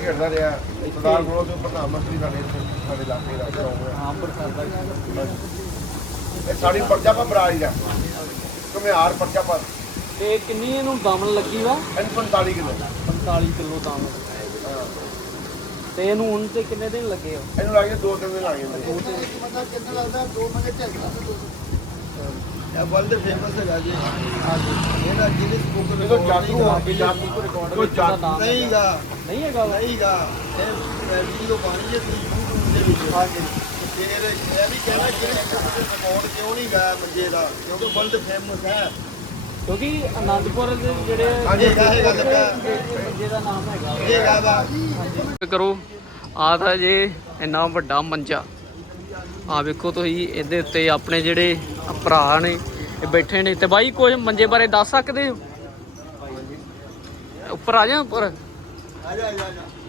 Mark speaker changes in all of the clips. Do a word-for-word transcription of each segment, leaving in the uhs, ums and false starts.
Speaker 1: ਖੇਡਦਾ ਰਿਹਾ ਸਰਦਾਰ ਕੋਲੋਂ ਤੋਂ ਪ੍ਰਧਾਨ ਮੰਤਰੀ ਸਾਡੇ ਸਾਡੇ ਇਲਾਕੇ ਦਾ
Speaker 2: ਹਾਂ ਅੰਮ੍ਰਿਤਸਰ ਦਾ
Speaker 1: ਇਹ ਸਾਡੀ ਪਰਜਾ ਪਾ ਬਰਾਜ ਦਾ ਘੁਮਿਆਰ ਪਰਜਾ ਪਾ
Speaker 2: ਤੇ ਕਿੰਨੀ ਇਹਨੂੰ ਦਮਨ ਲੱਗੀ ਵਾ
Speaker 1: ਇਹਨੂੰ ਪੰਤਾਲੀ ਕਿਲੋ
Speaker 2: ਪੰਤਾਲੀ ਕਿਲੋ ਦਮਨ ਤੇ ਇਹਨੂੰ ਹੁਣ ਤੇ ਕਿੰਨੇ ਦਿਨ ਲੱਗੇ ਆ
Speaker 1: ਇਹਨੂੰ ਲੱਗ ਗਏ ਦੋ ਤਿੰਨ ਦਿਨ ਲੱਗ ਜਾਂਦੇ
Speaker 2: ਦੋ ਤਿੰਨ
Speaker 1: ਬੰਦਾ ਕਿੰਨਾ ਲੱਗਦਾ ਦੋ ਬੰਦੇ ਝੱਲਦਾ ਇਹ ਵਰਲਡ ਫੇਮਸ ਹੈਗਾ ਜੀ ਹਾਂਜੀ ਇਹਦਾ ਗਿਨੀਸ ਬੁੱਕ ਦੇ ਵਿੱਚ ਜਾਦੂ ਆ ਕੇ ਜਾਦੂ ਕੋ ਰਿਕਾਰਡ ਕੋਈ ਜਾਦੂ ਨਹੀਂਗਾ
Speaker 2: ਨਹੀਂ ਹੈਗਾ
Speaker 1: ਨਹੀਂਗਾ ਇਹ ਵੀਡੀਓ ਬਣੀ ਹੈ YouTube ਦੇ ਵਿੱਚ ਹਾਂਜੀ ਫਿਰ ਇਹ ਵੀ ਕਹਿੰਦਾ ਕਿ ਰਿਕਾਰਡ ਕਿਉਂ ਨਹੀਂ ਗਾ ਮੰਜੇ ਦਾ ਕਿਉਂਕਿ ਵਰਲਡ ਫੇਮਸ ਹੈ
Speaker 2: ਕਿਉਂਕਿ ਆਨੰਦਪੁਰ ਦੇ ਜਿਹੜੇ
Speaker 1: ਹਾਂਜੀ ਹੈਗਾ
Speaker 2: ਮੰਜੇ ਦਾ ਨਾਮ ਹੈਗਾ
Speaker 1: ਇਹ ਹੈਗਾ
Speaker 2: ਕਰੋ ਆ ਤਾਂ ਜੇ ਇੰਨਾ ਵੱਡਾ ਮੰਜਾ ਆ ਵੇਖੋ ਤੁਸੀਂ ਇਹਦੇ ਉੱਤੇ ਆਪਣੇ ਜਿਹੜੇ ਭਰਾ ਨੇ ਇਹ ਬੈਠੇ ਨੇ ਤੇ ਬਾਈ ਕੁਝ ਮੰਜੇ ਬਾਰੇ ਦੱਸ ਸਕਦੇ ਹੋ ਉੱਪਰ ਆ ਜਾ ਉੱਪਰ
Speaker 1: ਆ ਜਾ ਆ ਜਾ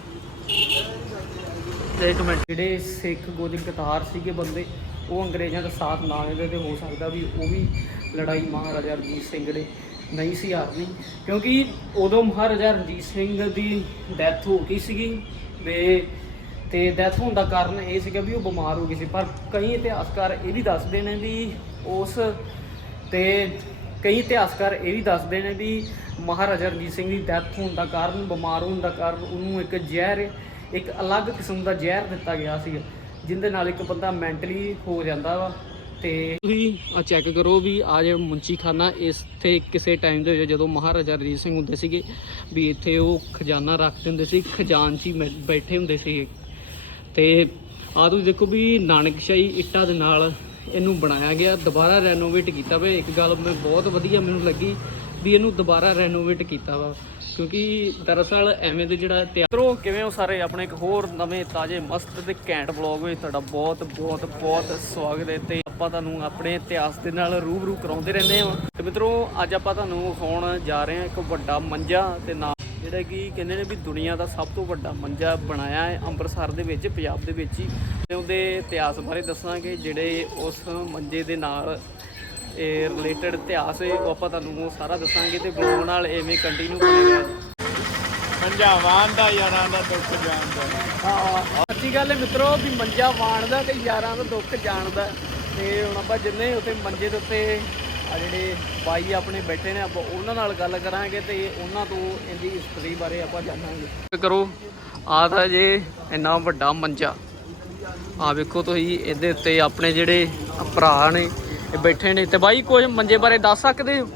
Speaker 2: ਇੱਕ ਮਿੰਟ ਜਿਹੜੇ ਸਿੱਖ ਗੋਜਰ ਕਤਾਰ ਸੀਗੇ ਬੰਦੇ ਉਹ ਅੰਗਰੇਜ਼ਾਂ ਦਾ ਸਾਥ ਨਾ ਦਿੰਦੇ ਤੇ ਹੋ ਸਕਦਾ ਵੀ ਉਹ ਵੀ ਲੜਾਈ ਮਹਾਰਾਜਾ ਰਣਜੀਤ ਸਿੰਘ ਨੇ ਨਹੀਂ ਸੀ ਹਾਰਨੀ ਕਿਉਂਕਿ ਉਦੋਂ ਮਹਾਰਾਜਾ ਰਣਜੀਤ ਸਿੰਘ ਦੀ ਡੈਥ ਹੋ ਗਈ ਸੀਗੀ ਤੇ ਤੇ ਡੈਥ ਹੋਣ ਦਾ ਕਾਰਨ ਇਹ ਸੀਗਾ ਵੀ ਉਹ ਬਿਮਾਰ ਹੋ ਗਈ ਸੀ ਪਰ ਕਈ ਇਤਿਹਾਸਕਾਰ ਇਹ ਵੀ ਦੱਸਦੇ ਨੇ ਵੀ ਉਸ ਤੇ ਕਈ ਇਤਿਹਾਸਕਾਰ ਇਹ ਵੀ ਦੱਸਦੇ ਨੇ ਵੀ ਮਹਾਰਾਜਾ ਰਣਜੀਤ ਸਿੰਘ ਦੀ ਡੈਥ ਹੋਣ ਦਾ ਕਾਰਨ ਬਿਮਾਰ ਹੋਣ ਦਾ ਕਾਰਨ ਉਹਨੂੰ ਇੱਕ ਜ਼ਹਿਰ ਇੱਕ ਅਲੱਗ ਕਿਸਮ ਦਾ ਜ਼ਹਿਰ ਦਿੱਤਾ ਗਿਆ ਸੀ ਜਿਹਦੇ ਨਾਲ ਇੱਕ ਬੰਦਾ ਮੈਂਟਲੀ ਹੋ ਜਾਂਦਾ ਵਾ ਤੇ ਤੁਸੀਂ ਆ ਚੈੱਕ ਕਰੋ ਵੀ ਆ ਜੇ ਮੁੰਚੀਖਾਨਾ ਇੱਥੇ ਕਿਸੇ ਟਾਈਮ ਦੇ ਵਿੱਚ ਜਦੋਂ ਮਹਾਰਾਜਾ ਰਣਜੀਤ ਸਿੰਘ ਹੁੰਦੇ ਸੀਗੇ ਵੀ ਇੱਥੇ ਉਹ ਖਜ਼ਾਨਾ ਰੱਖਦੇ ਹੁੰਦੇ ਸੀ ਖਜ਼ਾਨਚੀ ਬੈਠੇ ਹੁੰਦੇ ਸੀ ਤੇ ਆ ਤੁਸੀਂ ਦੇਖੋ ਵੀ ਨਾਨਕਸ਼ਾਹੀ ਇੱਟਾਂ ਦੇ ਨਾਲ ਇਹਨੂੰ ਬਣਾਇਆ ਗਿਆ ਦੁਬਾਰਾ ਰੈਨੋਵੇਟ ਕੀਤਾ ਵਾ ਇੱਕ ਗੱਲ ਮੈਂ ਬਹੁਤ ਵਧੀਆ ਮੈਨੂੰ ਲੱਗੀ ਵੀ ਇਹਨੂੰ ਦੁਬਾਰਾ ਰੈਨੋਵੇਟ ਕੀਤਾ ਵਾ ਕਿਉਂਕਿ ਦਰਅਸਲ ਐਵੇਂ ਦੇ ਜਿਹੜਾ ਤਿਆਰੋ ਕਿਵੇਂ ਹੋ ਸਾਰੇ ਆਪਣੇ ਇੱਕ ਹੋਰ ਨਵੇਂ ਤਾਜ਼ੇ ਮਸਤ ਤੇ ਘੈਂਟ ਵਲੌਗ ਵਿੱਚ ਤੁਹਾਡਾ ਬਹੁਤ ਬਹੁਤ ਬਹੁਤ ਸਵਾਗਤ ਹੈ ਤੇ ਆਪਾਂ ਤੁਹਾਨੂੰ ਆਪਣੇ ਇਤਿਹਾਸ ਦੇ ਨਾਲ ਰੂਬਰੂ ਕਰਾਉਂਦੇ ਰਹਿੰਦੇ ਹਾਂ ਤੇ ਮਿੱਤਰੋ ਅੱਜ ਆਪਾਂ ਤੁਹਾਨੂੰ ਵਿਖਾਉਣ ਜਾ ਰਹੇ ਹਾਂ ਇੱਕ ਵੱਡਾ ਮੰਜਾ ਤੇ ਨਾਲ ਜਿਹੜਾ ਕਿ ਕਹਿੰਦੇ ਨੇ ਵੀ ਦੁਨੀਆ ਦਾ ਸਭ ਤੋਂ ਵੱਡਾ ਮੰਜਾ ਬਣਾਇਆ ਹੈ ਅੰਮ੍ਰਿਤਸਰ ਦੇ ਵਿੱਚ ਪੰਜਾਬ ਦੇ ਵਿੱਚ ਹੀ ਤੇ ਉਹਦੇ ਇਤਿਹਾਸ ਬਾਰੇ ਦੱਸਾਂਗੇ ਜਿਹੜੇ ਉਸ ਮੰਜੇ ਦੇ ਨਾਲ ਇਹ ਰਿਲੇਟਡ ਇਤਿਹਾਸ ਹੈ ਉਹ ਆਪਾਂ ਤੁਹਾਨੂੰ ਸਾਰਾ ਦੱਸਾਂਗੇ ਤੇ ਬਲੌਗ ਨਾਲ ਐਵੇਂ ਕੰਟੀਨਿਊ ਕਰੇਗਾ
Speaker 1: ਮੰਜਾ ਵਾਣ ਦਾ ਯਾਰਾਂ ਦਾ ਦੁੱਖ ਜਾਣਦਾ
Speaker 2: ਹਾਂ ਅੱਛੀ ਗੱਲ ਹੈ ਮਿੱਤਰੋ ਵੀ ਮੰਜਾ ਵਾਣ ਦਾ ਤੇ ਯਾਰਾਂ ਦਾ ਦੁੱਖ ਜਾਣਦਾ ਤੇ ਹੁਣ ਆਪਾਂ ਜਿੰਨੇ ਉੱਥੇ ਮੰਜੇ ਦੇ ਉੱਤੇ ਆ ਜਿਹੜੇ ਬਾਈ ਆਪਣੇ ਬੈਠੇ ਨੇ ਆਪਾਂ ਉਹਨਾਂ ਨਾਲ ਗੱਲ ਕਰਾਂਗੇ ਤੇ ਉਹਨਾਂ ਤੋਂ ਇਹਦੀ ਹਿਸਟਰੀ ਬਾਰੇ ਆਪਾਂ ਜਾਣਾਂਗੇ ਕਰੋ ਆ ਤਾਂ ਜੇ ਇੰਨਾ ਵੱਡਾ ਮੰਜਾ ਆ ਵੇਖੋ ਤੁਸੀਂ ਇਹਦੇ ਉੱਤੇ ਆਪਣੇ ਜਿਹੜੇ ਭਰਾ ਨੇ ਇਹ ਬੈਠੇ ਨੇ ਤੇ ਬਾਈ ਕੁਝ ਮੰਜੇ ਬਾਰੇ ਦੱਸ ਸਕਦੇ ਹੋ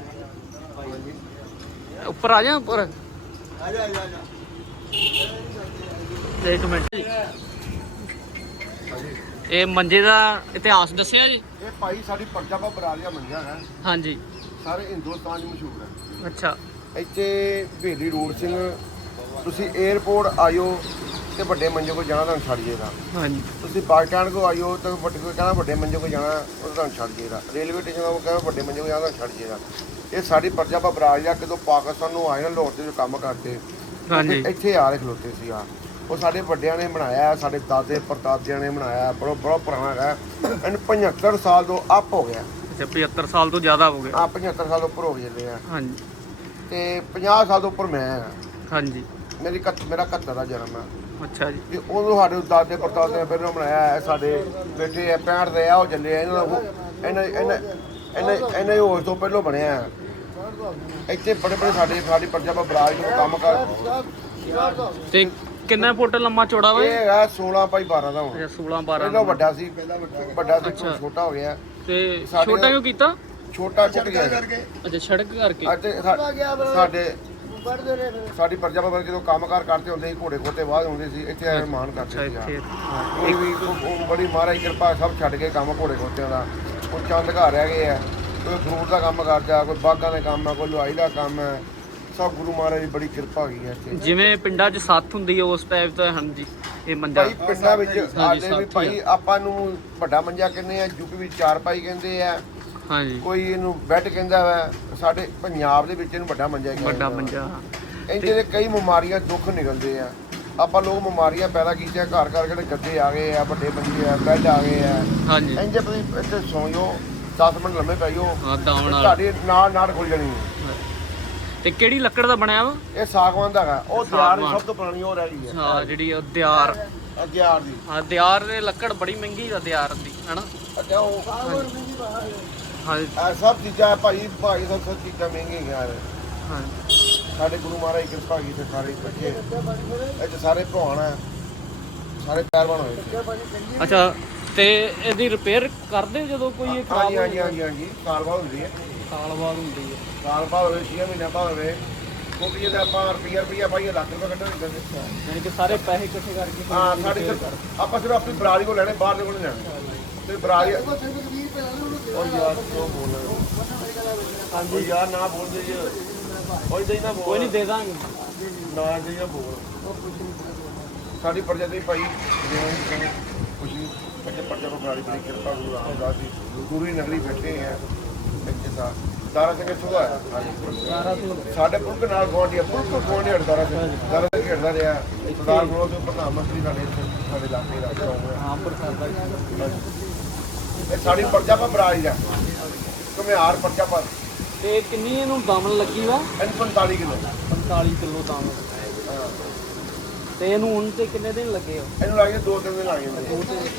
Speaker 2: ਉੱਪਰ ਆ ਜਾ ਉੱਪਰ
Speaker 1: ਆ ਜਾ ਆ ਜਾ
Speaker 2: ਇੱਕ ਮਿੰਟ ਇਹ ਮੰਜੇ ਦਾ ਇਤਿਹਾਸ ਦੱਸਿਆ ਜੀ
Speaker 1: ਇਹ ਭਾਈ ਸਾਡੀ ਪਰਜਾ ਪਾ ਬਰਾਲੀਆ ਮੰਜਾ ਹੈ
Speaker 2: ਹਾਂਜੀ
Speaker 1: ਸਾਰੇ ਹਿੰਦੁਸਤਾਨ 'ਚ ਮਸ਼ਹੂਰ ਹੈ
Speaker 2: ਅੱਛਾ
Speaker 1: ਇੱਥੇ ਭੇਲੀ ਰੋਡ ਸਿੰਘ ਤੁਸੀਂ 에ਅਰਪੋਰਟ ਆਇਓ ਤੇ ਵੱਡੇ ਮੰਜੇ ਕੋਲ ਜਾਣਾ ਤੁਹਾਨੂੰ ਛੱਡ ਜੇਗਾ
Speaker 2: ਹਾਂਜੀ
Speaker 1: ਤੁਸੀਂ ਬੱਸ ਸਟੈਂਡ ਕੋ ਆਇਓ ਤਾਂ ਵੱਡੇ ਕੋਈ ਕਹਿੰਦਾ ਵੱਡੇ ਮੰਜੇ ਕੋ ਜਾਣਾ ਉਹ ਤੁਹਾਨੂੰ ਛੱਡ ਜੇਗਾ ਰੇਲਵੇ ਸਟੇਸ਼ਨ ਕੋ ਕਹਿੰਦਾ ਵੱਡੇ ਮੰਜੇ ਕੋ ਜਾਣਾ ਛੱਡ ਜੇਗਾ ਇਹ ਸਾਡੀ ਪਰਜਾ ਪਾ ਬਰਾਜ ਆ ਜਦੋਂ ਪਾਕਿਸਤਾਨ ਨੂੰ ਆਏ ਨਾ ਲਾਹੌਰ ਤੇ ਜੋ ਕੰਮ ਕਰਦੇ
Speaker 2: ਹਾਂਜੀ
Speaker 1: ਇੱਥੇ ਆ ਰਹੇ ਖਲੋਤੇ ਸੀ ਆ ਉਹ ਸਾਡੇ ਵੱਡਿਆਂ ਨੇ ਬਣਾਇਆ ਸਾਡੇ ਦਾਦੇ ਪੜਦਾਦਿਆਂ ਨੇ ਬਣਾਇਆ ਬੜਾ ਬੜਾ ਪੁਰਾਣਾ ਹੈ ਇਹਨੂੰ ਪਝੱਤਰ ਸਾਲ ਤੋਂ ਅੱਪ ਹੋ ਗਿਆ
Speaker 2: ਅੱਛਾ ਪਝੱਤਰ ਸਾਲ ਤੋਂ ਜ਼ਿਆਦਾ ਹੋ ਗਏ
Speaker 1: ਆ ਪਝੱਤਰ ਸਾਲ ਉੱਪਰ ਹੋ ਜਾਂਦੇ ਆ
Speaker 2: ਹਾਂਜੀ
Speaker 1: ਤੇ ਪੰਜਾਹ ਸਾਲ ਤੋਂ ਉੱਪਰ ਮੈਂ ਆ
Speaker 2: ਹਾਂਜੀ
Speaker 1: ਮੇਰੀ ਇਕੱਤ ਮੇਰਾ ਇਕੱਤਰ ਦਾ ਜਨਮ ਹੈ
Speaker 2: ਅੱਛਾ ਜੀ
Speaker 1: ਤੇ ਉਦੋਂ ਸਾਡੇ ਦਾਦੇ ਪੜਦਾਦੇ ਨੇ ਪਹਿਲਾਂ ਬਣਾਇਆ ਹੈ ਸਾਡੇ ਬੇਟੇ ਪੈਂਹਠ ਦੇ ਆ ਉਹ ਚੱਲੇ ਆ ਇਹਨਾਂ ਦਾ ਇਹਨਾਂ ਇਹਨਾਂ ਇਹਨਾਂ ਇਹਨਾਂ ਹੀ ਹੋਸ਼ ਤੋਂ ਪਹਿਲਾਂ ਬਣਿਆ ਹੈ ਇੱਥੇ ਬੜੇ ਬੜੇ ਸਾਡੇ ਸਾਡੀ ਪਰਜਾ ਪਾ ਬਰਾਜ ਨੂੰ ਕੰਮ ਕਰ
Speaker 2: ਤੇ ਕਿੰਨਾ ਫੁੱਟ ਲੰਮਾ ਚੌੜਾ ਵਾ
Speaker 1: ਇਹ ਹੈਗਾ ਸੋਲਾਂ ਬਾਈ ਬਾਰਾਂ ਦਾ ਹੁਣ
Speaker 2: ਅੱਛਾ ਸੋਲਾਂ ਬਾਰਾਂ
Speaker 1: ਪਹਿਲਾਂ ਵੱਡਾ ਸੀ ਵੱਡਾ ਸੀ
Speaker 2: ਅੱਛਾ।
Speaker 1: ਛੋਟਾ ਹੋ ਗਿਆ
Speaker 2: ਤੇ
Speaker 1: ਸਾਡੇ-
Speaker 2: ਛੋਟਾ ਕਿਉਂ ਕੀਤਾ
Speaker 1: ਛੋਟਾ ਟੁੱਟ ਗਿਆ
Speaker 2: ਅੱਛਾ ਸੜਕ ਕਰਕੇ
Speaker 1: ਅਤੇ ਸਾ- ਸਾਡੇ ਸਾਡੀ ਪਰਜਾ ਬਾਬਾ ਜਦੋਂ ਕੰਮਕਾਰ ਕਰਦੇ ਹੁੰਦੇ ਸੀ ਘੋੜੇ ਖੋਤੇ ਬਾਅਦ ਹੁੰਦੇ ਸੀ ਇੱਥੇ ਆਏ ਮਾਨ
Speaker 2: ਅੱਛਾ
Speaker 1: ਕਰਦੇ ਸੀ
Speaker 2: ਇੱਥੇ
Speaker 1: ਕੋਈ ਵੀ ਉਹ ਬੜੀ ਮਹਾਰਾਜ ਕਿਰਪਾ ਸਭ ਛੱਡ ਕੇ ਕੰਮ ਘੋੜੇ ਖੋਤਿਆਂ ਦਾ ਕੋਈ ਚੰਦ ਘਰ ਰਹਿ ਗਏ ਆ ਕੋਈ ਫਰੂਟ ਦਾ ਕੰਮ ਕਰਦਾ ਕੋਈ ਬਾਗਾਂ ਦਾ ਕੰਮ ਹੈ ਕੋਈ ਲੁਹਾਈ ਦਾ ਕੰਮ ਹੈ ਸਭ ਗੁਰੂ ਮਹਾਰਾਜ ਦੀ ਬੜੀ ਕਿਰਪਾ ਹੈਗੀ ਹੈ ਇੱਥੇ
Speaker 2: ਜਿਵੇਂ ਪਿੰਡਾਂ 'ਚ ਸੱਥ ਹੁੰਦੀ ਹੈ ਉਸ ਟਾਈਪ ਦਾ ਹਾਂਜੀ ਇਹ ਮੰਜਾ
Speaker 1: ਭਾਈ ਪਿੰਡਾਂ ਵਿੱਚ
Speaker 2: ਹਾਂਜੀ,
Speaker 1: ਆਦੇ ਵੀ
Speaker 2: ਸੱਥ
Speaker 1: ਭਾਈ
Speaker 2: ਹੀ
Speaker 1: ਆਪਾਂ ਨੂੰ ਵੱਡਾ ਮੰਜਾ ਕਹਿੰਦੇ ਆ ਯੂਪੀ ਵਿੱਚ ਚਾਰ ਪਾਈ ਕਹਿੰਦੇ ਆ
Speaker 2: ਹਾਂਜੀ
Speaker 1: ਕੋਈ ਇਹਨੂੰ ਬੈੱਡ ਕਹਿੰਦਾ ਵਾ ਸਾਡੇ ਪੰਜਾਬ ਦੇ ਵਿੱਚ ਇਹਨੂੰ ਵੱਡਾ ਮੰਜਾ ਕਹਿੰਦੇ
Speaker 2: ਵੱਡਾ ਮੰਜਾ
Speaker 1: ਇਹਦੇ ਦੇ ਕਈ ਬਿਮਾਰੀਆਂ ਦੁੱਖ ਨਿਕਲਦੇ ਆ ਆਪਾਂ ਲੋਕ ਬਿਮਾਰੀਆਂ ਪੈਦਾ ਕੀਤੀਆਂ ਘਰ ਘਰ ਜਿਹੜੇ ਗੱਦੇ ਆ ਗਏ ਆ ਵੱਡੇ ਮੰਜੇ ਆ ਬੈੱਡ ਆ ਗਏ ਆ
Speaker 2: ਹਾਂਜੀ
Speaker 1: ਇੰਜ ਤੁਸੀਂ ਇੱਥੇ ਸੌਂ ਜਾਓ ਦਸ ਮਿੰਟ ਲੰਮੇ ਪੈ ਜਾਓ
Speaker 2: ਹਾਂ ਦਾਵਣ ਨਾਲ
Speaker 1: ਤੁਹਾਡੀ ਨਾਲ ਨਾਲ ਖੁੱਲ ਜਾਣੀ
Speaker 2: ਤੇ ਕਿਹੜੀ ਲੱਕੜ ਦਾ ਬਣਿਆ ਵਾ?
Speaker 1: ਇਹ ਸਾਗਵਾਨ ਦਾ ਹੈਗਾ। ਉਹ ਦਿਆਰ ਦੀ ਸਭ ਤੋਂ ਪੁਰਾਣੀ ਉਹ ਰਹਿ ਗਈ ਹੈ।
Speaker 2: ਹਾਂ ਜਿਹੜੀ ਉਹ ਦਿਆਰ,
Speaker 1: ਇਹ ਦਿਆਰ ਦੀ।
Speaker 2: ਹਾਂ ਦਿਆਰ ਦੇ ਲੱਕੜ ਬੜੀ ਮਹਿੰਗੀ ਆ ਦਿਆਰ ਦੀ ਹਨਾ।
Speaker 1: ਅੱਛਾ ਉਹ
Speaker 2: ਹਾਂ
Speaker 1: ਇਹ ਸਭ ਚੀਜ਼ਾਂ ਭਾਈ ਭਾਈ ਸਭ ਸਭ ਚੀਜ਼ਾਂ ਮਹਿੰਗੀਆਂ ਯਾਰ।
Speaker 2: ਹਾਂ
Speaker 1: ਸਾਡੇ ਗੁਰੂ ਮਹਾਰਾਜ ਦੀ ਕਿਰਪਾ ਕੀਤੀ ਸਾਰੇ ਇਕੱਠੇ ਇਹ 'ਚ ਸਾਰੇ ਭਗਵਾਨ ਆ, ਸਾਰੇ ਪਹਿਲਵਾਨ ਹੋਏ।
Speaker 2: ਅੱਛਾ ਤੇ ਇਹਦੀ ਰਿਪੇਅਰ ਕਰਦੇ ਜਦੋਂ ਕੋਈ ਇਹ ਖਰਾਬ
Speaker 1: ਹਾਂਜੀ ਹਾਂਜੀ ਹਾਂਜੀ ਹਾਂਜੀ ਸਾਲ ਬਾਅਦ ਹੁੰਦੀ ਹੈ।
Speaker 2: ਸਾਲ ਬਾਅਦ ਹੁੰਦੀ ਹੈ।
Speaker 1: ਸਾਲ ਬਾਅਦ ਹੋਵੇ ਛੇ ਮਹੀਨੇ ਬਾਅਦ ਹੋਵੇ ਕਿਉਂਕਿ ਜੇ ਆਪਾਂ ਰੁਪਈਆ ਰੁਪਈਆ ਪਾਈਏ ਲੱਖ ਰੁਪਏ ਕੱਢਣ ਦਿੰਦੇ।
Speaker 2: ਯਾਨੀ ਕਿ ਸਾਰੇ ਪੈਸੇ ਇਕੱਠੇ ਕਰਕੇ
Speaker 1: ਹਾਂ ਸਾਡੀ ਸਿਰਫ ਆਪਾਂ ਸਿਰਫ ਆਪਣੀ ਬਰਾਦਰੀ ਕੋਲ ਲੈਣੇ, ਬਾਹਰ ਦੇ ਕੋਲ ਨਹੀਂ ਲੈਣੇ। ਤੇ ਬਰਾਦਰੀ ਉਹ ਯਾਰ ਕਿਉਂ ਬੋਲ ਰਹੇ ਹੋ? ਹਾਂਜੀ ਯਾਰ ਨਾ ਬੋਲਦੇ ਜੀ ਕੋਈ ਨਹੀਂ ਨਾ ਬੋਲ।
Speaker 2: ਕੋਈ ਨਹੀਂ ਦੇ ਦਾਂਗੇ
Speaker 1: ਨਾ ਜੀ ਨਾ ਬੋਲ। ਸਾਡੀ ਪ੍ਰਜਾ ਦੀ ਭਾਈ ਜਿਵੇਂ ਖੁਸ਼ੀ ਬੱਚੇ ਪਰਜਾ ਨੂੰ ਬਰਾਦਰੀ ਦੀ ਕਿਰਪਾ ਗੁਰੂ ਰਾਮਦਾਸ ਜੀ ਗੁਰੂ ਦੀ ਨਗਰੀ ਬੈਠੇ ਹੈ ਇੱਥੇ ਦਾ ਦਾਰਾ ਸਿੰਘ ਸੁਭਾ ਹੈ। ਸਾਡੇ ਪੁਲਕ ਨਾਲ ਗਵਾਂਢੀ ਪੁਲਕ ਗਵਾਂਢੀ ਹੜਦਾਰਾ ਸਿੰਘ ਦਾਰਾ ਸਿੰਘ ਹੜਦਾ ਰਿਹਾ ਸਰਦਾਰ ਗੋਲ ਸਿੰਘ ਪ੍ਰਧਾਨ ਮੰਤਰੀ ਸਾਡੇ ਸਾਡੇ ਇਲਾਕੇ ਦਾ ਹੋਇਆ।
Speaker 2: ਹਾਂ ਪ੍ਰਸਾਦ ਦਾ
Speaker 1: ਇਹ ਸਾਡੀ ਪਰਜਾ ਪਾ ਬਰਾਜ ਦਾ ਘੁਮਿਆਰ ਪਰਜਾ ਪਾ।
Speaker 2: ਤੇ ਕਿੰਨੀ ਇਹਨੂੰ ਦਾਮਨ ਲੱਗੀ ਵਾ?
Speaker 1: ਇਹਨੂੰ ਪੰਤਾਲੀ ਕਿਲੋ
Speaker 2: ਪੰਤਾਲੀ ਕਿਲੋ ਦਾਮਨ। ਤੇ ਇਹਨੂੰ ਹੁਣ ਤੇ ਕਿੰਨੇ ਦਿਨ ਲੱਗੇ ਆ?
Speaker 1: ਇਹਨੂੰ ਲੱਗ ਗਏ ਦੋ ਤਿੰਨ ਦਿਨ ਲੱਗ ਜਾਂਦੇ।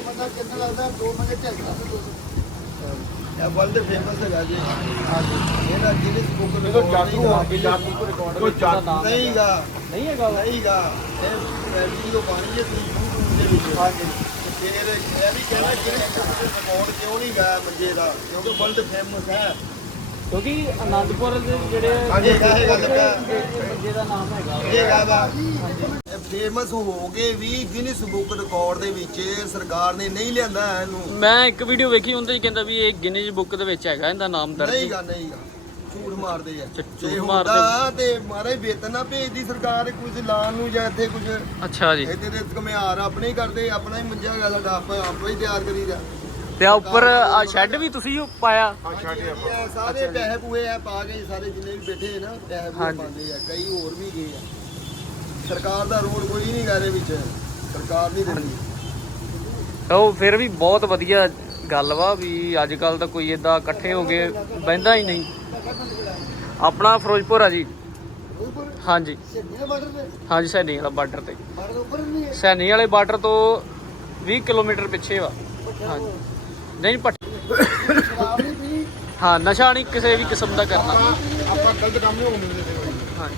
Speaker 1: ਇਹ ਵਰਲਡ ਫੇਮਸ ਹੈਗਾ ਜੀ। ਇਹਦਾ ਗਿਨੀਜ਼ ਬੁੱਕ ਵਿੱਚ ਜਾਦੂ ਹੋ ਗਿਆ। ਜਾਦੂ ਕੋ ਰਿਕਾਰਡ ਕੋਈ ਜਾਦੂ ਨਹੀਂਗਾ
Speaker 2: ਨਹੀਂ ਹੈਗਾ
Speaker 1: ਨਹੀਂਗਾ। ਇਹ ਵੀਡੀਓ ਪਾਣੀ ਹੈ YouTube ਦੇ ਵਿੱਚ। ਹਾਂਜੀ ਫਿਰ ਇਹ ਵੀ ਕਹਿੰਦਾ ਗਿਨੀਜ਼ ਬੁੱਕ ਵਿੱਚ ਰਿਕਾਰਡ ਕਿਉਂ ਨਹੀਂ ਗਿਆ ਮੰਜੇ ਦਾ ਕਿਉਂਕਿ ਵਰਲਡ ਫੇਮਸ ਹੈ।
Speaker 2: ਕਿਉਂਕਿ ਅਨੰਦਪੁਰ ਦੇ ਜਿਹੜੇ
Speaker 1: ਹਾਂਜੀ ਹੈਗਾ ਹੈਗਾ ਲੱਗਾ
Speaker 2: ਮੰਜੇ ਦਾ ਨਾਮ ਹੈਗਾ
Speaker 1: ਇਹ ਹੈਗਾ ਵਾ। ਫੇਮਸ ਹੋ ਕੇ ਵੀ ਗਿਨੀਜ਼ ਬੁੱਕ ਰਿਕਾਰਡ ਦੇ ਵਿੱਚ ਸਰਕਾਰ ਨੇ ਨਹੀਂ ਲਿਆਂਦਾ ਇਹਨੂੰ।
Speaker 2: ਮੈਂ ਇੱਕ ਵੀਡੀਓ ਵੇਖੀ ਉਹਦੇ ਚ ਕਹਿੰਦਾ ਵੀ ਇਹ ਗਿਨੀਜ਼ ਬੁੱਕ ਦੇ ਵਿੱਚ ਹੈਗਾ ਇਹਦਾ ਨਾਮ ਦਰਜ।
Speaker 1: ਨਹੀਂਗਾ ਨਹੀਂਗਾ ਝੂਠ ਮਾਰਦੇ ਆ।
Speaker 2: ਝੂਠ
Speaker 1: ਜੇ
Speaker 2: ਮਾਰਦੇ
Speaker 1: ਹੁੰਦਾ ਤੇ ਮਾਰੇ ਵੇਤਨ ਨਾ ਭੇਜਦੀ ਸਰਕਾਰ ਕੁਝ ਲਾਣ ਨੂੰ ਜਾਂ ਇੱਥੇ ਕੁਝ
Speaker 2: ਅੱਛਾ ਜੀ।
Speaker 1: ਇੱਥੇ ਦੇ ਘੁਮਿਆਰ ਆਪਣੇ ਹੀ ਕਰਦੇ ਆਪਣਾ ਹੀ ਮੰਜਾ ਹੈਗਾ ਸਾਡਾ ਆਪਾਂ ਆਪੇ ਹੀ ਤਿਆਰ ਕਰੀਦਾ।
Speaker 2: ਤੇ ਆ ਉੱਪਰ ਆ ਸ਼ੈੱਡ ਵੀ ਤੁਸੀਂ ਪਾਇਆ?
Speaker 1: ਇਹ ਸਾਰੇ ਪੈਸੇ ਪੂਏ ਆ ਪਾ ਕੇ ਸਾਰੇ ਜਿੰਨੇ ਵੀ ਬੈਠੇ ਨਾ ਪੈਸੇ ਪੂਏ ਪਾਉਂਦੇ ਆ। ਕਈ ਹੋਰ ਵੀ ਗਏ ਆ। ਸਰਕਾਰ ਦਾ ਰੋਡ ਕੋਈ ਨਹੀਂ ਗਾ ਇਹਦੇ ਵਿੱਚ ਸਰਕਾਰ ਨਹੀਂ ਦਿੰਦੀ।
Speaker 2: ਉਹ ਫਿਰ ਵੀ ਬਹੁਤ ਵਧੀਆ ਗੱਲ ਵਾ ਵੀ ਅੱਜ ਕੱਲ ਤਾਂ ਕੋਈ ਇਦਾਂ ਇਕੱਠੇ ਹੋ ਕੇ ਬਹਿੰਦਾ ਹੀ ਨਹੀਂ। ਆਪਣਾ ਫਿਰੋਜ਼ਪੁਰ ਆ ਜੀ। ਹਾਂਜੀ ਹਾਂਜੀ ਸੈਣੀ ਵਾਲਾ ਬਾਰਡਰ ਤੇ। ਸੈਣੀ ਵਾਲੇ ਬਾਰਡਰ ਤੋਂ ਵੀਹ ਕਿਲੋਮੀਟਰ ਪਿੱਛੇ ਵਾ। ਹਾਂਜੀ ਨਹੀਂ ਪੱਟੀ ਹਾਂ ਨਸ਼ਾ ਨਹੀਂ ਕਿਸੇ ਵੀ ਕਿਸਮ ਦਾ ਕਰਨਾ।
Speaker 1: ਆਪਾਂ ਗਲਤ ਕੰਮ ਨਹੀਂ ਹੋਣ ਦਿੰਦੇ।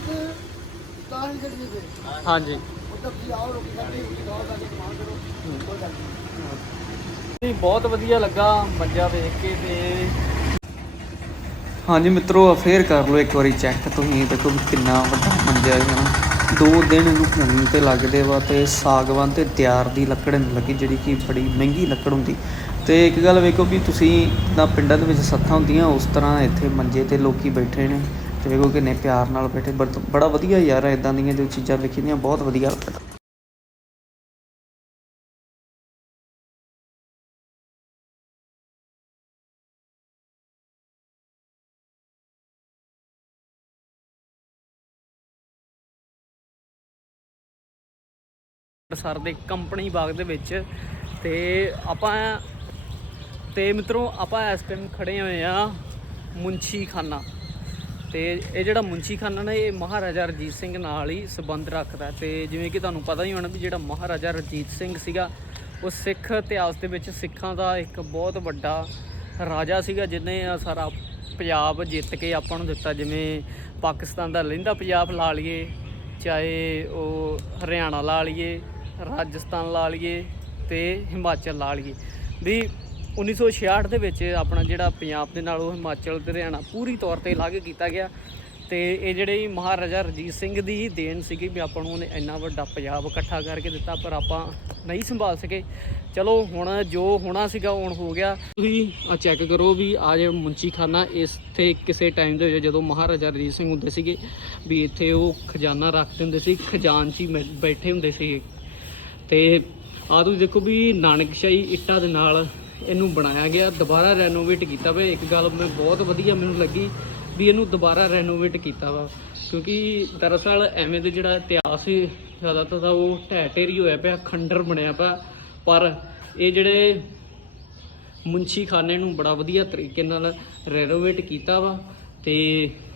Speaker 2: ਹਾਂਜੀ ਬਹੁਤ ਵਧੀਆ ਲੱਗਾ ਮੰਜਾ ਵੇਖ ਕੇ। ਤੇ ਹਾਂਜੀ ਮਿੱਤਰੋ ਫੇਰ ਕਰ ਲਓ ਇੱਕ ਵਾਰੀ ਚੈੱਕ ਤੁਸੀਂ ਦੇਖੋ ਕਿੰਨਾ ਵੱਡਾ ਮੰਜਾ ਹੈ। ਦੋ ਦਿਨ ਇਹਨੂੰ ਘੁੰਮਣ ਤੇ ਲੱਗਦੇ ਵਾ। ਤੇ ਸਾਗਵਾਨ ਤੇ ਦਿਆਰ ਦੀ ਲੱਕੜ ਨਹੀਂ ਲੱਗੀ ਜਿਹੜੀ ਕਿ ਬੜੀ ਮਹਿੰਗੀ ਲੱਕੜ ਹੁੰਦੀ। ਤੇ ਇੱਕ ਗੱਲ ਵੇਖੋ ਵੀ ਤੁਸੀਂ ਨਾ ਪਿੰਡਾਂ ਦੇ ਵਿੱਚ ਸੱਥਾਂ ਹੁੰਦੀਆਂ ਉਸ ਤਰ੍ਹਾਂ ਇੱਥੇ ਮੰਜੇ ਤੇ ਲੋਕੀ ਬੈਠੇ ਨੇ। ਤੇ ਵੇਖੋ ਕਿੰਨੇ ਪਿਆਰ ਨਾਲ ਬੈਠੇ। ਬੜਾ ਵਧੀਆ ਯਾਰ ਇਦਾਂ ਦੀਆਂ ਜੋ ਚੀਜ਼ਾਂ ਵੇਖੀ ਦੀਆਂ ਬਹੁਤ ਵਧੀਆ ਲੱਗਦਾ। ਸਰ ਦੇ ਕੰਪਨੀ ਬਾਗ ਦੇ ਵਿੱਚ। ਤੇ ਆਪਾਂ ਤੇ ਮਿੱਤਰੋ ਆਪਾਂ ਇਸ ਟਾਈਮ ਖੜੇ ਹੋਏ ਆ ਮੁੰਸ਼ੀ ਖਾਨਾ। ਤੇ ਇਹ ਜਿਹੜਾ ਮੁੰਸ਼ੀ ਖਾਨਾ ਨੇ ਇਹ ਮਹਾਰਾਜਾ ਰਣਜੀਤ ਸਿੰਘ ਨਾਲ ਹੀ ਸੰਬੰਧ ਰੱਖਦਾ। ਤੇ ਜਿਵੇਂ ਕਿ ਤੁਹਾਨੂੰ ਪਤਾ ਹੀ ਹੋਣਾ ਵੀ ਜਿਹੜਾ ਮਹਾਰਾਜਾ ਰਣਜੀਤ ਸਿੰਘ ਸੀਗਾ ਉਹ ਸਿੱਖ ਇਤਿਹਾਸ ਦੇ ਵਿੱਚ ਸਿੱਖਾਂ ਦਾ ਇੱਕ ਬਹੁਤ ਵੱਡਾ ਰਾਜਾ ਸੀਗਾ ਜਿਹਨੇ ਸਾਰਾ ਪੰਜਾਬ ਜਿੱਤ ਕੇ ਆਪਾਂ ਨੂੰ ਦਿੱਤਾ। ਜਿਵੇਂ ਪਾਕਿਸਤਾਨ ਦਾ ਲਹਿੰਦਾ ਪੰਜਾਬ ਲਾ ਲਈਏ, ਚਾਹੇ ਉਹ ਹਰਿਆਣਾ ਲਾ ਲਈਏ, ਰਾਜਸਥਾਨ ਲਾ ਲਈਏ ਤੇ ਹਿਮਾਚਲ ਲਾ ਲਈਏ। ਵੀ ਉੱਨੀ ਸੌ ਛਿਆਹਠ ਦੇ ਵਿੱਚ ਆਪਣਾ ਜਿਹੜਾ ਪੰਜਾਬ ਦੇ ਨਾਲ ਉਹ ਹਿਮਾਚਲ ਤੇ ਹਰਿਆਣਾ ਪੂਰੀ ਤੌਰ 'ਤੇ ਅਲੱਗ ਕੀਤਾ ਗਿਆ। ਤੇ ਇਹ ਜਿਹੜੇ ਮਹਾਰਾਜਾ ਰਣਜੀਤ ਸਿੰਘ ਦੀ ਹੀ ਦੇਣ ਸੀਗੀ ਵੀ ਆਪਾਂ ਨੂੰ ਉਹਨੇ ਇੰਨਾ ਵੱਡਾ ਪੰਜਾਬ ਇਕੱਠਾ ਕਰਕੇ ਦਿੱਤਾ, ਪਰ ਆਪਾਂ ਨਹੀਂ ਸੰਭਾਲ ਸਕੇ। ਚਲੋ ਹੁਣ ਜੋ ਹੋਣਾ ਸੀਗਾ ਹੁਣ ਹੋ ਗਿਆ। ਤੁਸੀਂ ਆ ਚੈੱਕ ਕਰੋ ਵੀ ਆ ਜਿਹੜਾ ਮੁੰਸ਼ੀ ਖਾਨਾ ਇੱਥੇ ਕਿਸੇ ਟਾਈਮ ਦੇ ਵਿੱਚ ਜਦੋਂ ਮਹਾਰਾਜਾ ਰਣਜੀਤ ਸਿੰਘ ਹੁੰਦੇ ਸੀਗੇ ਵੀ ਇੱਥੇ ਉਹ ਖਜ਼ਾਨਾ ਰੱਖਦੇ ਹੁੰਦੇ ਸੀ, ਖਜ਼ਾਨਚੀ ਬੈਠੇ ਹੁੰਦੇ ਸੀ। ਤੇ ਆ ਤੁਸੀਂ ਦੇਖੋ ਵੀ ਨਾਨਕਸ਼ਾਹੀ ਇੱਟਾਂ ਦੇ ਨਾਲ ਇਹਨੂੰ ਬਣਾਇਆ ਗਿਆ, ਦੁਬਾਰਾ ਰੈਨੋਵੇਟ ਕੀਤਾ ਵਾ। ਇੱਕ ਗੱਲ ਮੈਂ ਬਹੁਤ ਵਧੀਆ ਮੈਨੂੰ ਲੱਗੀ ਵੀ ਇਹਨੂੰ ਦੁਬਾਰਾ ਰੈਨੋਵੇਟ ਕੀਤਾ ਵਾ, ਕਿਉਂਕਿ ਦਰਅਸਲ ਐਵੇਂ ਦੇ ਜਿਹੜਾ ਇਤਿਹਾਸ ਸੀ ਜ਼ਿਆਦਾਤਰ ਤਾਂ ਉਹ ਢਹਿ ਢੇਰੀ ਹੋਇਆ ਪਿਆ, ਖੰਡਰ ਬਣਿਆ ਪਿਆ। ਪਰ ਇਹ ਜਿਹੜੇ ਮੁੰਸ਼ੀ ਖਾਨੇ ਨੂੰ ਬੜਾ ਵਧੀਆ ਤਰੀਕੇ ਨਾਲ ਰੈਨੋਵੇਟ ਕੀਤਾ ਵਾ। ਤੇ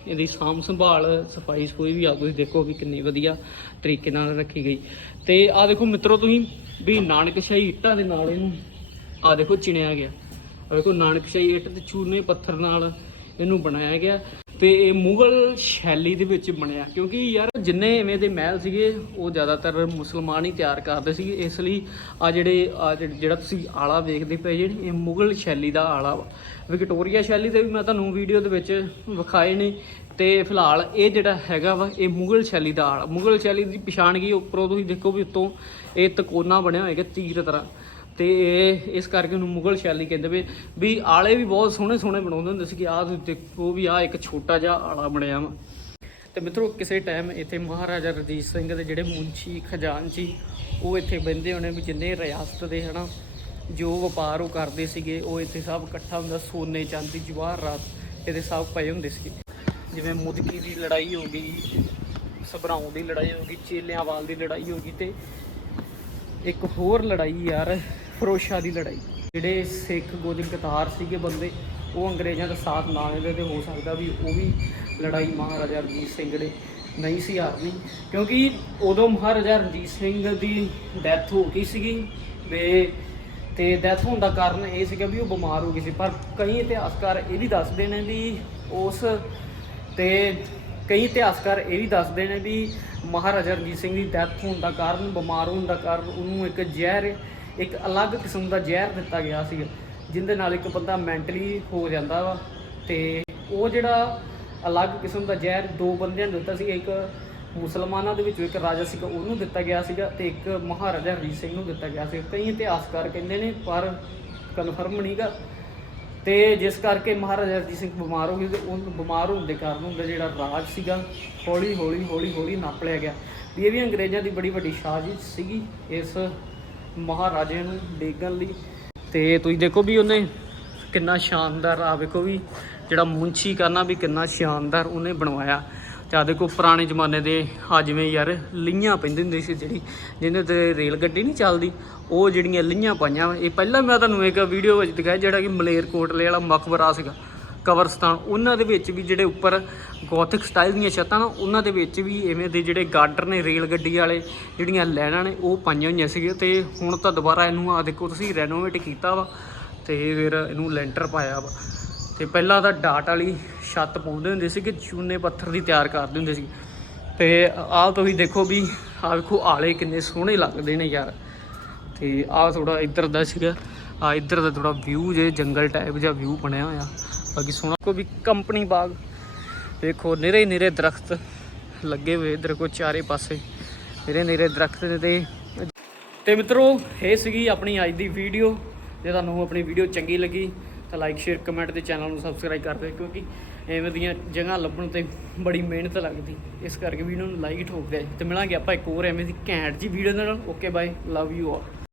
Speaker 2: ਇਹਦੀ ਸਾਂਭ ਸੰਭਾਲ ਸਫਾਈ ਸਫੂਈ ਵੀ ਆ ਤੁਸੀਂ ਦੇਖੋ ਵੀ ਕਿੰਨੀ ਵਧੀਆ ਤਰੀਕੇ ਨਾਲ ਰੱਖੀ ਗਈ। ਤੇ ਆ ਦੇਖੋ ਮਿੱਤਰੋ ਤੁਸੀਂ ਵੀ ਨਾਨਕਸ਼ਾਹੀ ਇੱਟਾਂ ਦੇ ਨਾਲ ਇਹਨੂੰ ਆ ਦੇਖੋ ਚਿਣਿਆ ਗਿਆ। ਆ ਦੇਖੋ ਨਾਨਕਸ਼ਾਹੀ ਇੱਟ ਤੇ ਚੂਨੇ ਪੱਥਰ ਨਾਲ ਇਹਨੂੰ ਬਣਾਇਆ ਗਿਆ ਤੇ ਇਹ ਮੁਗਲ ਸ਼ੈਲੀ ਦੇ ਵਿੱਚ ਬਣਿਆ, ਕਿਉਂਕਿ ਯਾਰ ਜਿੰਨੇ ਐਵੇਂ ਦੇ ਮਹਿਲ ਸੀਗੇ ਉਹ ਜ਼ਿਆਦਾਤਰ ਮੁਸਲਮਾਨ ਹੀ ਤਿਆਰ ਕਰਦੇ ਸੀਗੇ। ਇਸ ਲਈ ਆ ਜਿਹੜੇ ਆ ਜਿਹੜਾ ਤੁਸੀਂ ਆਲਾ ਵੇਖਦੇ ਪਏ ਜਿਹੜੇ ਇਹ ਮੁਗਲ ਸ਼ੈਲੀ ਦਾ ਆਲਾ ਵਾ। ਵਿਕਟੋਰੀਆ ਸ਼ੈਲੀ ਦੇ ਵੀ ਮੈਂ ਤੁਹਾਨੂੰ ਵੀਡੀਓ ਦੇ ਵਿੱਚ ਵਿਖਾਏ ਨੇ ਤੇ ਫਿਲਹਾਲ ਇਹ ਜਿਹੜਾ ਹੈਗਾ ਵਾ ਇਹ ਮੁਗਲ ਸ਼ੈਲੀ ਦਾ ਆਲਾ। ਮੁਗਲ ਸ਼ੈਲੀ ਦੀ ਪਛਾਣ ਕੀ ਉੱਪਰੋਂ ਤੁਸੀਂ ਦੇਖੋ ਵੀ ਉੱਤੋਂ ਇਹ ਤਕੋਨਾ ਬਣਿਆ ਹੋਏਗਾ ਤੀਰ ਤਰ੍ਹਾਂ, ਤੇ ਇਹ ਇਸ ਕਰਕੇ ਉਹਨੂੰ ਮੁਗਲ ਸ਼ੈਲੀ ਕਹਿੰਦੇ ਵੀ ਵੀ ਆਲੇ ਵੀ ਬਹੁਤ ਸੋਹਣੇ ਸੋਹਣੇ ਬਣਾਉਂਦੇ ਹੁੰਦੇ ਸੀ ਕਿ ਆਹ ਤੁਸੀਂ ਦੇਖੋ ਵੀ ਆਹ ਇੱਕ ਛੋਟਾ ਜਿਹਾ ਆਲਾ ਬਣਿਆ ਵਾ। ਤੇ ਮਿੱਤਰੋ ਕਿਸੇ ਟਾਈਮ ਇੱਥੇ ਮਹਾਰਾਜਾ ਰਣਜੀਤ ਸਿੰਘ ਦੇ ਜਿਹੜੇ ਮੁੰਸ਼ੀ ਖਜ਼ਾਨਚੀ ਉਹ ਇੱਥੇ ਬਹਿੰਦੇ ਹੋਣੇ ਵੀ ਜਿੰਨੇ ਰਿਆਸਤ ਦੇ ਹਨਾ ਜੋ ਵਪਾਰ ਉਹ ਕਰਦੇ ਸੀਗੇ ਉਹ ਇੱਥੇ ਸਭ ਇਕੱਠਾ ਹੁੰਦਾ। ਸੋਨੇ ਚਾਂਦੀ ਜਵਾਹਰਾਤ ਇਹਦੇ ਸਭ ਪਏ ਹੁੰਦੇ ਸੀ। ਜਿਵੇਂ ਮੁਦਕੀ ਦੀ ਲੜਾਈ ਹੋ ਗਈ, ਸਭਰਾਉਂ ਦੀ ਲੜਾਈ ਹੋ ਗਈ, ਚੇਲਿਆਂਵਾਲ ਦੀ ਲੜਾਈ ਹੋ ਗਈ ਤੇ ਇੱਕ ਹੋਰ ਲੜਾਈ ਯਾਰ ਫਿਰੋਜ਼ਸ਼ਾਹ ਦੀ ਲੜਾਈ। ਜਿਹੜੇ ਸਿੱਖ ਗੋਜਰ ਕਤਾਰ ਸੀਗੇ ਬੰਦੇ ਉਹ ਅੰਗਰੇਜ਼ਾਂ ਦਾ ਸਾਥ ਨਾ ਦਿੰਦੇ ਤੇ ਹੋ ਸਕਦਾ ਵੀ ਉਹ ਵੀ ਲੜਾਈ ਮਹਾਰਾਜਾ ਰਣਜੀਤ ਸਿੰਘ ਨੇ ਨਹੀਂ ਸੀ ਹਾਰਨੀ, ਕਿਉਂਕਿ ਉਦੋਂ ਮਹਾਰਾਜਾ ਰਣਜੀਤ ਸਿੰਘ ਦੀ ਡੈਥ ਹੋ ਗਈ ਸੀਗੀ ਤੇ ਤੇ ਡੈਥ ਹੋਣ ਦਾ ਕਾਰਨ ਇਹ ਸੀਗਾ ਵੀ ਉਹ ਬਿਮਾਰ ਹੋ ਗਈ ਸੀ। ਪਰ ਕਈ ਇਤਿਹਾਸਕਾਰ ਇਹ ਵੀ ਦੱਸਦੇ ਨੇ ਵੀ ਉਸ ਤੇ ਕਈ ਇਤਿਹਾਸਕਾਰ ਇਹ ਵੀ ਦੱਸਦੇ ਨੇ ਵੀ ਮਹਾਰਾਜਾ ਰਣਜੀਤ ਸਿੰਘ ਦੀ ਡੈਥ ਹੋਣ ਦਾ ਕਾਰਨ, ਬਿਮਾਰ ਹੋਣ ਦਾ ਕਾਰਨ ਉਹਨੂੰ ਇੱਕ ਜ਼ਹਿਰ, ਇੱਕ ਅਲੱਗ ਕਿਸਮ ਦਾ ਜ਼ਹਿਰ ਦਿੱਤਾ ਗਿਆ ਸੀ ਜਿਹਦੇ ਨਾਲ ਇੱਕ ਬੰਦਾ ਮੈਂਟਲੀ ਹੋ ਜਾਂਦਾ ਵਾ। ਤੇ ਉਹ ਜਿਹੜਾ ਅਲੱਗ ਕਿਸਮ ਦਾ ਜ਼ਹਿਰ ਦੋ ਬੰਦਿਆਂ ਨੂੰ ਦਿੱਤਾ ਸੀ, ਇੱਕ ਮੁਸਲਮਾਨਾਂ ਦੇ ਵਿੱਚੋਂ ਇੱਕ ਰਾਜਾ ਸੀਗਾ ਉਹਨੂੰ ਦਿੱਤਾ ਗਿਆ ਸੀਗਾ ਤੇ ਇੱਕ ਮਹਾਰਾਜਾ ਰਣਜੀਤ ਸਿੰਘ ਨੂੰ ਦਿੱਤਾ ਗਿਆ ਸੀ। ਕਈ ਇਤਿਹਾਸਕਾਰ ਕਹਿੰਦੇ ਨੇ ਪਰ ਕਨਫਰਮ ਨਹੀਂਗਾ। ਤੇ ਜਿਸ ਕਰਕੇ ਮਹਾਰਾਜਾ ਰਣਜੀਤ ਸਿੰਘ ਬਿਮਾਰ ਹੋ ਗਏ ਤੇ ਉਹ ਬਿਮਾਰ ਹੋਣ ਦੇ ਕਾਰਨ ਉਹਦਾ ਜਿਹੜਾ ਰਾਜ ਸੀਗਾ ਹੌਲੀ ਹੌਲੀ ਹੌਲੀ ਹੌਲੀ ਨੱਪ ਲਿਆ ਗਿਆ। ਵੀ ਇਹ ਵੀ ਅੰਗਰੇਜ਼ਾਂ ਦੀ ਬੜੀ ਵੱਡੀ ਸਾਜ਼ਿਸ਼ ਸੀਗੀ ਇਸ ਮਹਾਰਾਜੇ ਨੂੰ ਡੇਗਣ ਲਈ। ਤੇ ਤੁਸੀਂ ਦੇਖੋ ਵੀ ਉਹਨੇ ਕਿੰਨਾ ਸ਼ਾਨਦਾਰ ਆ ਵੇਖੋ ਵੀ ਜਿਹੜਾ ਮੁੰਸ਼ੀ ਕਰਨਾ ਵੀ ਕਿੰਨਾ ਸ਼ਾਨਦਾਰ ਉਹਨੇ ਬਣਵਾਇਆ। ਤੇ ਆ ਦੇਖੋ ਪੁਰਾਣੇ ਜ਼ਮਾਨੇ ਦੇ ਆ ਜਿਵੇਂ ਯਾਰ ਲੀਹਾਂ ਪੈਂਦੀ ਹੁੰਦੀ ਸੀ ਜਿਹੜੀ ਜਿਹਦੇ 'ਤੇ ਰੇਲ ਗੱਡੀ ਨਹੀਂ ਚੱਲਦੀ, ਉਹ ਜਿਹੜੀਆਂ ਲੀਹਾਂ ਪਾਈਆਂ। ਇਹ ਪਹਿਲਾਂ ਮੈਂ ਤੁਹਾਨੂੰ ਇੱਕ ਵੀਡੀਓ ਵਿੱਚ ਦਿਖਾਇਆ ਜਿਹੜਾ ਕਿ ਮਲੇਰਕੋਟਲੇ ਵਾਲਾ ਮਕਬਰਾ ਸੀਗਾ ਕਬਰਸਤਾਨ, ਉਹਨਾਂ ਦੇ ਵਿੱਚ ਵੀ ਜਿਹੜੇ ਉੱਪਰ ਗੋਥਿਕ ਸਟਾਈਲ ਦੀਆਂ ਛੱਤਾਂ ਨਾ ਉਹਨਾਂ ਦੇ ਵਿੱਚ ਵੀ ਇਵੇਂ ਦੇ ਜਿਹੜੇ ਗਾਡਰ ਨੇ ਰੇਲ ਗੱਡੀ ਵਾਲੇ ਜਿਹੜੀਆਂ ਲਾਈਨਾਂ ਨੇ ਉਹ ਪਾਈਆਂ ਹੋਈਆਂ ਸੀਗੀਆਂ। ਤੇ ਹੁਣ ਤਾਂ ਦੁਬਾਰਾ ਇਹਨੂੰ ਆ ਦੇਖੋ ਤੁਸੀਂ ਰੈਨੋਵੇਟ ਕੀਤਾ ਵਾ ਤੇ ਫਿਰ ਇਹਨੂੰ ਲੈਂਟਰ ਪਾਇਆ ਵਾ। ਤੇ ਪਹਿਲਾਂ ਤਾਂ ਡਾਟ ਵਾਲੀ ਛੱਤ ਪਾਉਂਦੇ ਹੁੰਦੇ ਸੀ ਕਿ ਚੂਨੇ ਪੱਥਰ ਦੀ ਤਿਆਰ ਕਰਦੇ ਹੁੰਦੇ ਸੀ। ਤੇ ਆਹ ਤੁਸੀਂ ਦੇਖੋ ਵੀ ਆਹ ਵੇਖੋ ਆਲੇ ਕਿੰਨੇ ਸੋਹਣੇ ਲੱਗਦੇ ਨੇ ਯਾਰ। ਤੇ ਆਹ ਥੋੜਾ ਇੱਧਰ ਦਾ ਸੀਗਾ, ਆ ਇੱਧਰ ਦਾ ਥੋੜਾ ਵਿਊ ਜੇ ਜੰਗਲ ਟਾਈਪ ਜਿਹਾ ਵਿਊ ਬਣਿਆ ਹੋਇਆ। ਬਾਕੀ ਸੋਹਣਾ ਕੋ ਵੀ ਕੰਪਨੀ ਬਾਗ ਦੇਖੋ, ਨਿਰੇ ਨਿਰੇ ਦਰਖਤ ਲੱਗੇ ਹੋਏ ਇੱਧਰ ਕੋ ਚਾਰੇ ਪਾਸੇ ਨਿਰੇ ਨਿਰੇ ਦਰਖਤ ਨੇ। ਤੇ ਤੇ ਮਿੱਤਰੋ ਇਹ ਸੀਗੀ ਆਪਣੀ ਅੱਜ ਦੀ ਵੀਡੀਓ। ਜੇ ਤੁਹਾਨੂੰ ਆਪਣੀ ਵੀਡੀਓ ਚੰਗੀ ਲੱਗੀ ਤਾਂ ਲਾਈਕ ਸ਼ੇਅਰ ਕਮੈਂਟ ਤੇ ਚੈਨਲ ਨੂੰ ਸਬਸਕ੍ਰਾਈਬ ਕਰ ਦਿਓ, ਕਿਉਂਕਿ ਐਵੇਂ ਦੀਆਂ ਜਗ੍ਹਾ ਲੱਭਣ ਤੇ ਬੜੀ ਮਿਹਨਤ ਲੱਗਦੀ, ਇਸ ਕਰਕੇ ਵੀਡੀਓ ਨੂੰ ਲਾਈਕ ਠੋਕ ਦਿਆ। ਤੇ ਮਿਲਾਂਗੇ ਆਪਾਂ ਇੱਕ ਹੋਰ ਐਵੇਂ ਦੀ ਘੈਂਟ ਜੀ ਵੀਡੀਓ ਦੇ ਨਾਲ। Okay bye, love you all.